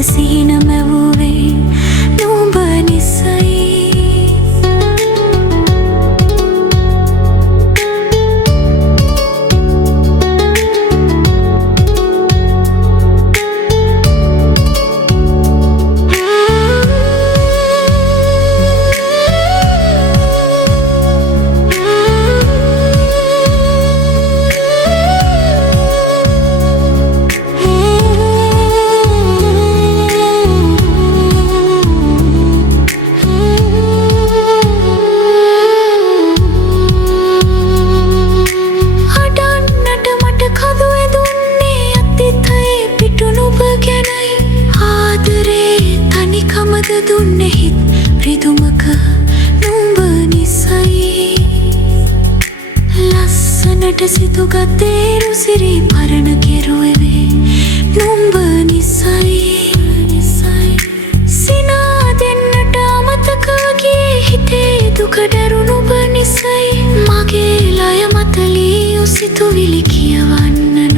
Kasina mewuwe nuba nisai දුන්නෙහිත් රිදුමක නුඹ නිසයි ලස්සනට සිතුගත්තේ රුසිරි පරණ කෙරුවෙවේ නුඹ නිසයි සිනා දෙන්නට අමතක ගියේ හිතේ දුක දැරුණු ඔබ නිසයි මගේ ලය මතලී සිතුවිලි කියවන්න